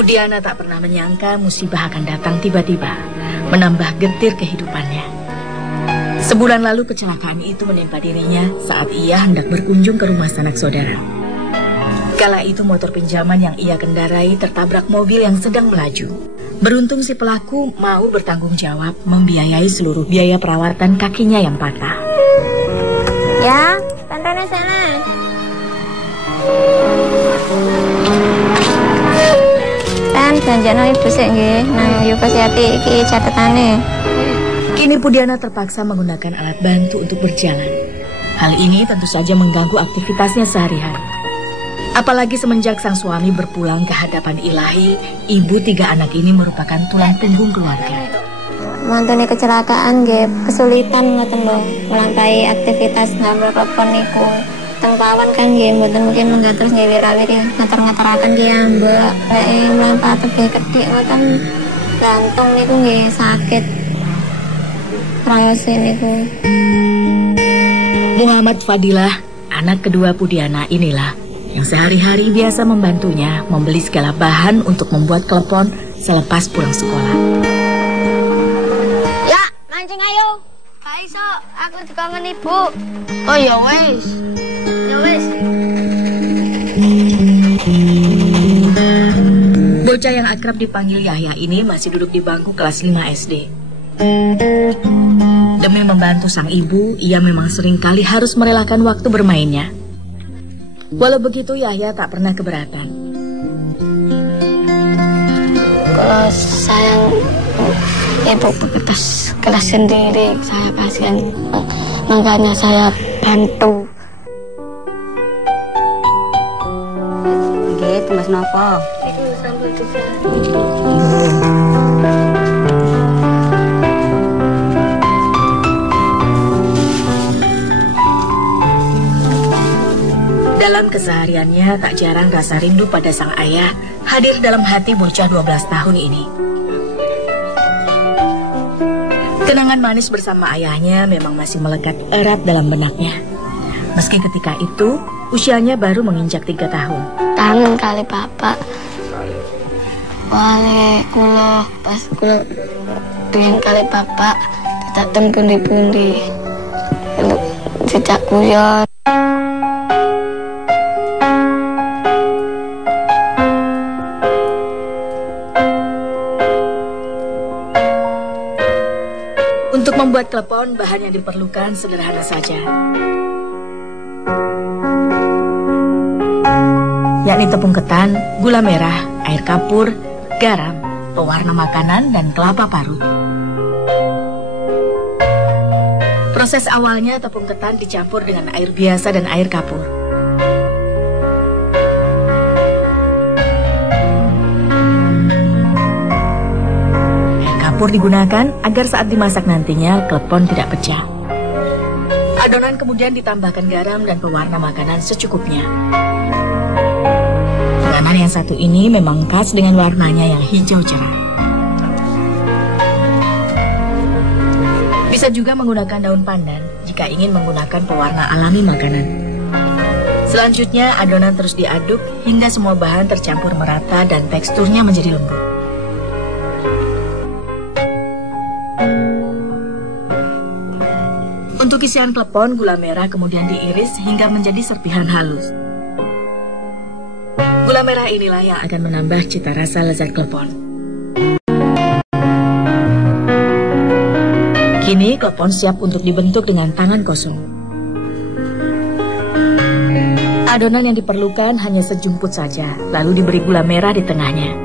Pudiana tak pernah menyangka musibah akan datang tiba-tiba, menambah getir kehidupannya. Sebulan lalu kecelakaan itu menimpa dirinya saat ia hendak berkunjung ke rumah sanak saudara. Kala itu motor pinjaman yang ia kendarai tertabrak mobil yang sedang melaju. Beruntung si pelaku mau bertanggung jawab membiayai seluruh biaya perawatan kakinya yang patah. Ya, tantanya sana. Tan, janjana ibu sik nggih, nang yo Pasiati iki catetane. Kini Pudiana terpaksa menggunakan alat bantu untuk berjalan. Hal ini tentu saja mengganggu aktivitasnya sehari-hari. Apalagi semenjak sang suami berpulang ke hadapan Ilahi, ibu 3 anak ini merupakan tulang punggung keluarga. Mantune kecelakaan nggih, kesulitan ngoten lho nglampahi aktivitas ngambil telepon niku. Teng pawan kan nggih mboten mungkin lenggah terus nggih wirawiri ngatur-ngaturaken nggih Mbak. Nek mlampah tebih kedhik ngoten gantung niku nggih sakit. Rayose niku. Muhammad Fadilah, anak kedua Pudiana inilah yang sehari-hari biasa membantunya membeli segala bahan untuk membuat klepon selepas pulang sekolah. Ya, mancing ayo. Kaiso, aku dikangen ibu. Oh ya wes. Ya wes. Bocah yang akrab dipanggil Yahya ini masih duduk di bangku kelas 5 SD. Demi membantu sang ibu, ia memang seringkali harus merelakan waktu bermainnya. Walau begitu, Yahya tak pernah keberatan. Kalau saya ibu kelas sendiri, saya kasihan. Makanya saya bantu. Gitu, Mas Nopo. Itu sambil juga. Dalam kesehariannya tak jarang rasa rindu pada sang ayah hadir dalam hati bocah 12 tahun ini. Kenangan manis bersama ayahnya memang masih melekat erat dalam benaknya. Meski ketika itu usianya baru menginjak 3 tahun. Tangan kali bapak. Wale kula pas kula dengan kali bapak tidak tempundi-pundi. Sejak kuyon. Untuk membuat klepon, bahan yang diperlukan sederhana saja, yakni tepung ketan, gula merah, air kapur, garam, pewarna makanan, dan kelapa parut. Proses awalnya tepung ketan dicampur dengan air biasa dan air kapur. Kapur digunakan agar saat dimasak nantinya klepon tidak pecah. Adonan kemudian ditambahkan garam dan pewarna makanan secukupnya. Penganan yang satu ini memang khas dengan warnanya yang hijau cerah. Bisa juga menggunakan daun pandan jika ingin menggunakan pewarna alami makanan. Selanjutnya adonan terus diaduk hingga semua bahan tercampur merata dan teksturnya menjadi lembut. Untuk isian klepon, gula merah kemudian diiris hingga menjadi serpihan halus. Gula merah inilah yang akan menambah cita rasa lezat klepon. Kini klepon siap untuk dibentuk dengan tangan kosong. Adonan yang diperlukan hanya sejumput saja, lalu diberi gula merah di tengahnya.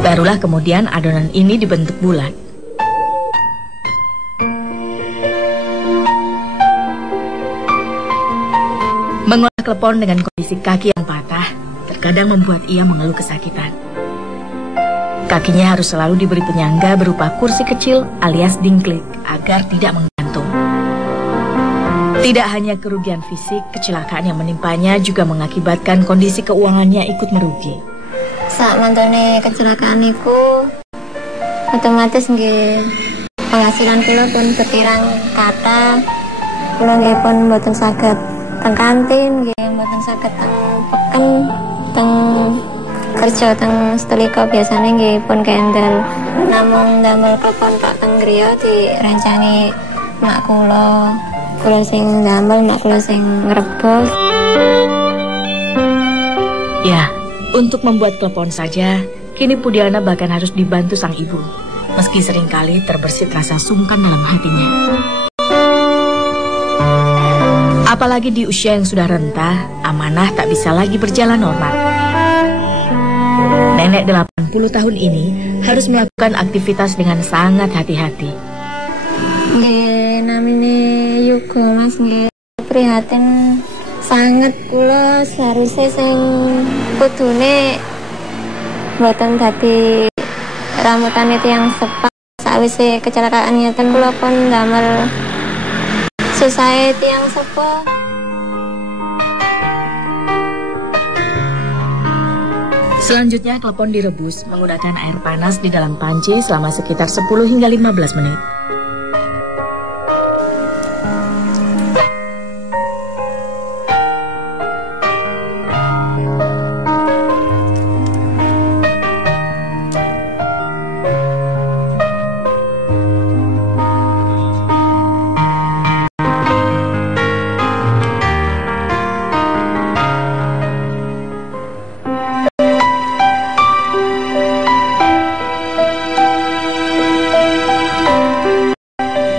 Barulah kemudian adonan ini dibentuk bulat. Mengolah klepon dengan kondisi kaki yang patah terkadang membuat ia mengeluh kesakitan. Kakinya harus selalu diberi penyangga berupa kursi kecil alias dingklik agar tidak menggantung. Tidak hanya kerugian fisik, kecelakaan yang menimpanya juga mengakibatkan kondisi keuangannya ikut merugi. Saat mantune kecelakaan niku otomatis nggih penghasilan kula pun berkirang kata kula nggih pun mboten saged teng kantin nggih mboten saged teng peken teng kerja teng setelika biasanya nggih pun kendel. Namung damel klepon tok teng griya direncangi mak kula sing damel, mak kula sing ngrebos. Ya, untuk membuat klepon saja, kini Pudiana bahkan harus dibantu sang ibu. Meski seringkali terbersit rasa sungkan dalam hatinya. Apalagi di usia yang sudah renta, amanah tak bisa lagi berjalan normal. Nenek 80 tahun ini harus melakukan aktivitas dengan sangat hati-hati. Nggih, namine Yugo Mas nggih. Prihatin sangat kula seharusnya sing kudune mboten dadi rambutan itu yang sepak. Sawise kecelakaan ngeten kula pun damel society yang sepuh. Selanjutnya klepon direbus menggunakan air panas di dalam panci selama sekitar 10 hingga 15 menit.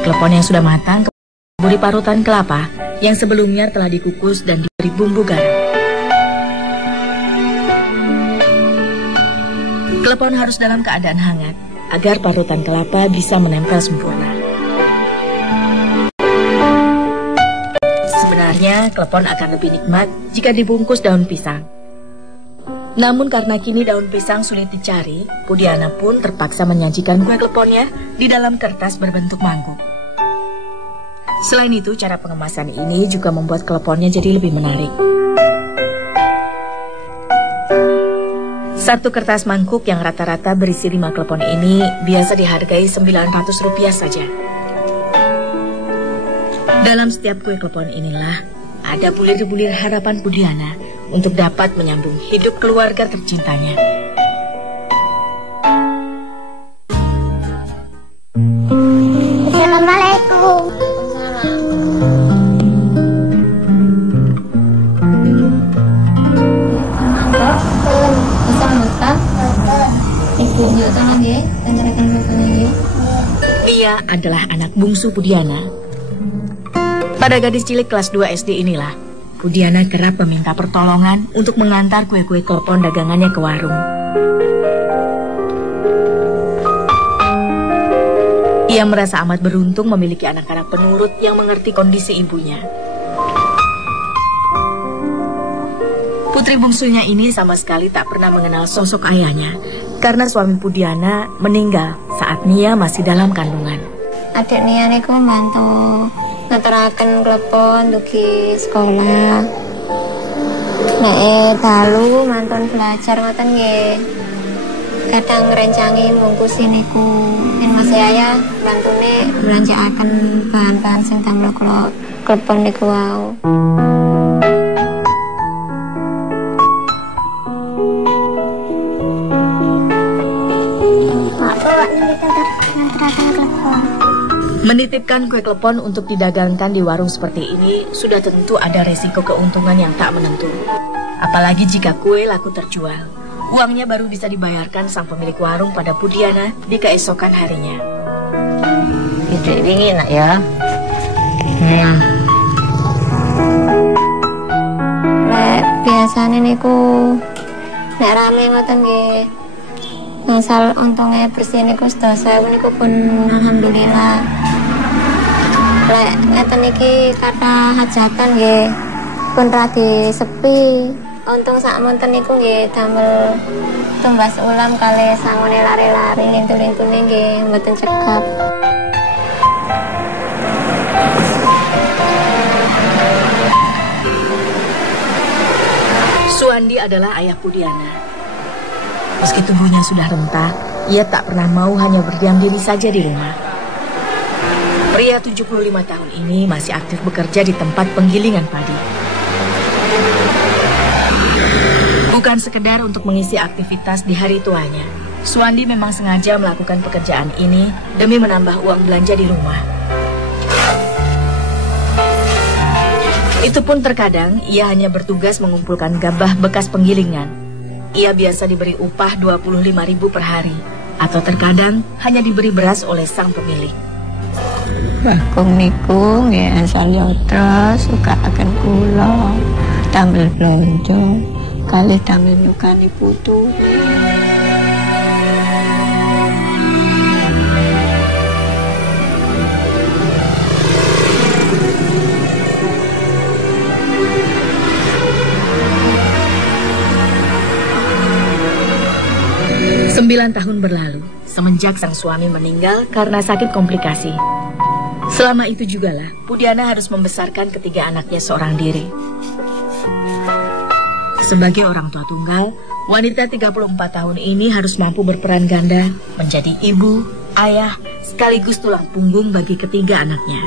Klepon yang sudah matang beri parutan kelapa yang sebelumnya telah dikukus dan diberi bumbu garam. Klepon harus dalam keadaan hangat agar parutan kelapa bisa menempel sempurna. Sebenarnya klepon akan lebih nikmat jika dibungkus daun pisang. Namun karena kini daun pisang sulit dicari, Pudiana pun terpaksa menyajikan kue kleponnya di dalam kertas berbentuk mangkuk. Selain itu, cara pengemasan ini juga membuat kleponnya jadi lebih menarik. Satu kertas mangkuk yang rata-rata berisi 5 klepon ini biasa dihargai Rp900 saja. Dalam setiap kue klepon inilah ada bulir-bulir harapan Pudiana untuk dapat menyambung hidup keluarga tercintanya. Assalamualaikum. Dia adalah anak bungsu Pudiana. Pada gadis cilik kelas 2 SD inilah, Pudiana kerap meminta pertolongan untuk mengantar kue-kue klepon dagangannya ke warung. Ia merasa amat beruntung memiliki anak-anak penurut yang mengerti kondisi ibunya. Putri bungsunya ini sama sekali tak pernah mengenal sosok ayahnya karena suami Pudiana meninggal saat Nia masih dalam kandungan. Adik Nia niku bantu ngeteraken klepon dugi sekolah. Nek dalu mantun belajar ngoten nggih. Kadang ngrencangi bungkusi niku. Yen Mas Yaya bantune belanjaaken bahan-bahan sing damel kula klepon niku wau. Menitipkan kue klepon untuk didagangkan di warung seperti ini sudah tentu ada resiko keuntungan yang tak menentu. Apalagi jika kue laku terjual, uangnya baru bisa dibayarkan sang pemilik warung pada Pudiana di keesokan harinya. Itu dingin nak ya. Biasanya niku nek rame ngoten nggih. Asal untungnya bersih niku sedasa niku pun alhamdulillah. Lek ngeten iki kata hajatan nggih pun radi sepi. Untung sak monten niku nggih damel tumbas ulam kali sangone lari-lari lintu-lintune nggih mboten cekap. Suandi adalah ayah Pudiana. Meski tubuhnya sudah renta, ia tak pernah mau hanya berdiam diri saja di rumah. Pria 75 tahun ini masih aktif bekerja di tempat penggilingan padi. Bukan Bukan sekedar untuk mengisi aktivitas di hari tuanya, Suwandi memang sengaja melakukan pekerjaan ini demi menambah uang belanja di rumah. Itu pun terkadang ia hanya bertugas mengumpulkan gabah bekas penggilingan. Ia biasa diberi upah 25.000 per hari, atau terkadang hanya diberi beras oleh sang pemilik. Bakung niku nggih asal yotra suka akan kula damel blonjo kali damel nyukani putu. Sembilan tahun berlalu semenjak sang suami meninggal karena sakit komplikasi. Selama itu jugalah Pudiana harus membesarkan ketiga anaknya seorang diri. Sebagai orang tua tunggal, wanita 34 tahun ini harus mampu berperan ganda, menjadi ibu, ayah, sekaligus tulang punggung bagi ketiga anaknya.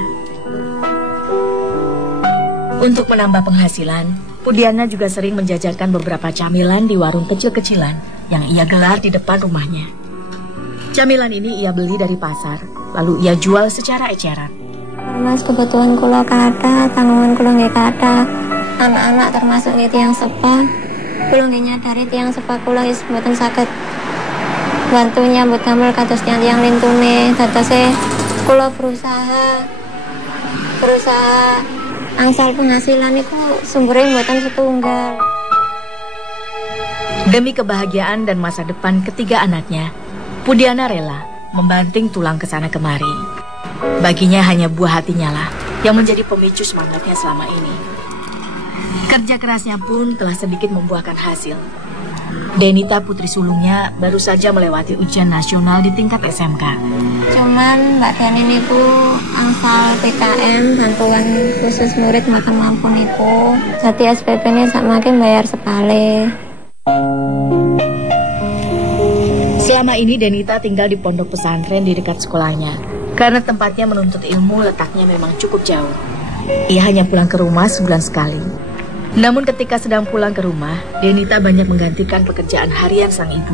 Untuk menambah penghasilan, Pudiana juga sering menjajakan beberapa camilan di warung kecil-kecilan yang ia gelar di depan rumahnya. Camilan ini ia beli dari pasar, lalu ia jual secara eceran. Mas, kebutuhan kula kata, tanggungan kula nggih kata. Anak-anak termasuk nggih tiyang sepah. Kula nggih nyadari tiyang sepah kula wis mboten saged bantu nyambut damel kados tiyang lintune. Dadose kula berusaha angsal penghasilan niku sumbere mboten setunggal. Demi kebahagiaan dan masa depan ketiga anaknya, Pudiana rela membanting tulang ke sana kemari. Baginya hanya buah hatinya lah yang menjadi pemicu semangatnya selama ini. Kerja kerasnya pun telah sedikit membuahkan hasil. Denita putri sulungnya baru saja melewati ujian nasional di tingkat SMK. Cuman Mbak Dani niku angsal PKM bantuan khusus murid mboten mampu niku. Jadi SPP ini sakmake bayar sepale. Selama ini Denita tinggal di pondok pesantren di dekat sekolahnya. Karena tempatnya menuntut ilmu letaknya memang cukup jauh. Ia hanya pulang ke rumah sebulan sekali. Namun ketika sedang pulang ke rumah, Denita banyak menggantikan pekerjaan harian sang ibu.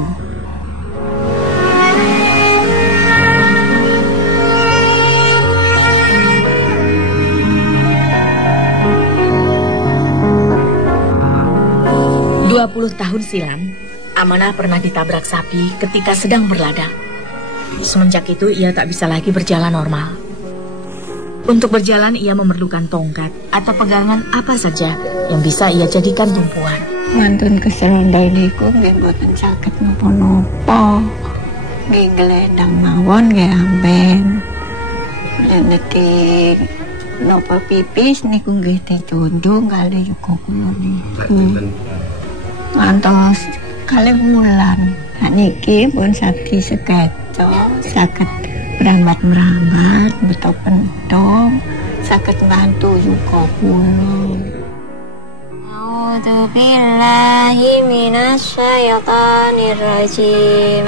"20 tahun silam, Amanah pernah ditabrak sapi ketika sedang berladang. Semenjak itu ia tak bisa lagi berjalan normal. Untuk berjalan ia memerlukan tongkat atau pegangan apa saja yang bisa ia jadikan tumpuan. Mantun keserondol niku nggih mboten saged napa-napa. Nggih glendang mawon nggih amben. Niki napa pipis niku nggih dicundung kali yuga kula niku. Ngantos kalih wulan. Niki pun sadi sekeco saged merambat-merambat, beto-bento, saged bantu yuga kula. A'udzu billahi minasyaitonir rajim.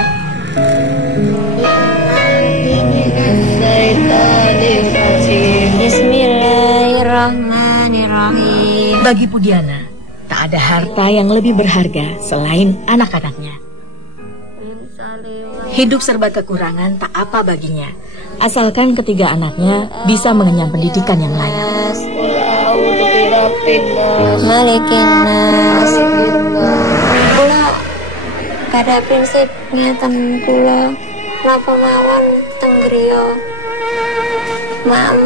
Bismillahirrahmanirrahim. Bagi Pudiana, tak ada harta yang lebih berharga selain anak-anaknya. Hidup serba kekurangan tak apa baginya, asalkan ketiga anaknya bisa mengenyam pendidikan yang layak. Malikin nas. Kula kada prinsip ngeten kula napa mawon teng griya.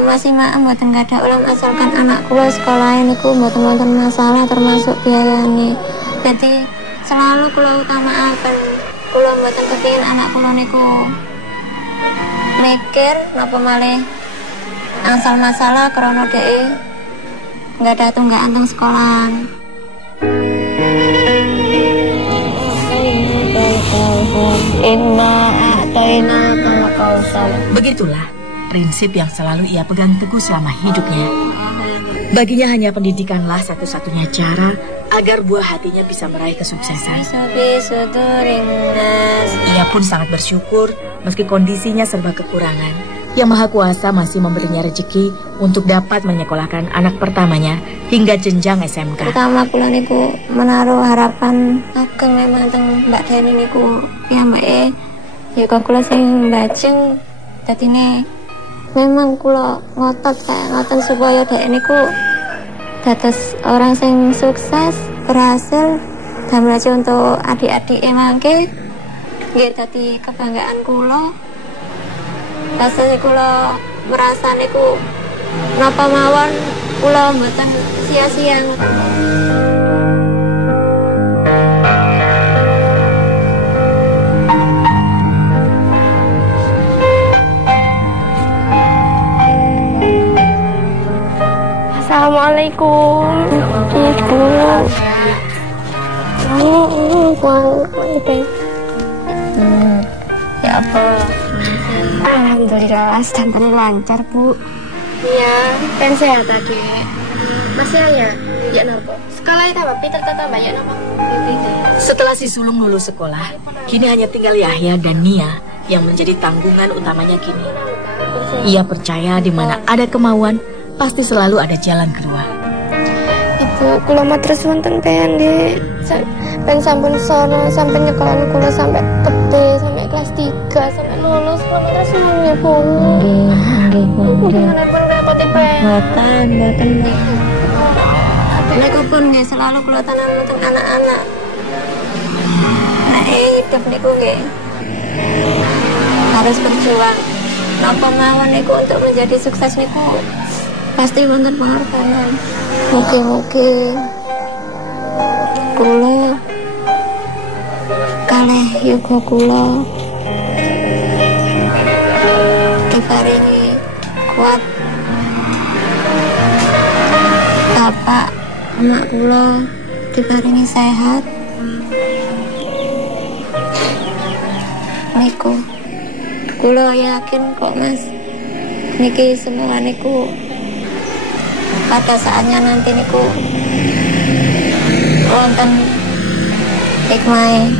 Masih mboten kada ulam asalkan anak kula sekolah niku mboten wonten masalah termasuk biayane. Jadi selalu kula utamakaken. Kula mboten kepengin anak kula niku mikir napa malih angsal masalah krana dhek enggak ada tunggakan teng sekolahan. Begitulah prinsip yang selalu ia pegang teguh selama hidupnya. Baginya hanya pendidikanlah satu-satunya cara agar buah hatinya bisa meraih kesuksesan. Ia pun sangat bersyukur meski kondisinya serba kekurangan. Yang Maha Kuasa masih memberinya rezeki untuk dapat menyekolahkan anak pertamanya hingga jenjang SMK. Pertama kula niku menaruh harapan ageng memang teng Mbak Deni niku piyambake ya kok kula sing mbajeng dadine memang kula ngotot kayak ngoten supaya dhek niku dados orang sing sukses, berhasil dan maju untuk adik-adik emangke nggih dadi kebanggaan kula. Rasanya kula merasa niku napa mawon kula mboten sia-sia. Assalamualaikum. Ibu. Ya apa? Alhamdulillah, sedang lancar, Bu. Iya, kan sehat lagi. Masih ya nopo. Sekolah itu apa? Peter tambah ya nopo. Setelah si sulung lulus sekolah, kini hanya tinggal Yahya dan Nia yang menjadi tanggungan utamanya kini. Ia percaya di mana ada kemauan, pasti selalu ada jalan keluar. Ibu, kula mah terus wonten pengen nggih. Ben sampun sono sampai nyekolah kula sampai gede, sampai kelas 3, sampai lulus. Kula mah terus nggih, Bu. Nggih, Gimana pun repot Mboten. Niku pun nggih selalu kula tanam teng anak-anak. Nah, hidup niku nggih harus berjuang. Napa mawon niku untuk menjadi sukses niku pasti wonten pengorbanan. Mugi-mugi kula kalih yoga kula diparingi kuat bapak emak kula diparingi sehat niku kula yakin kok Mas niki semua niku pada saatnya nanti niku wonten hikmah.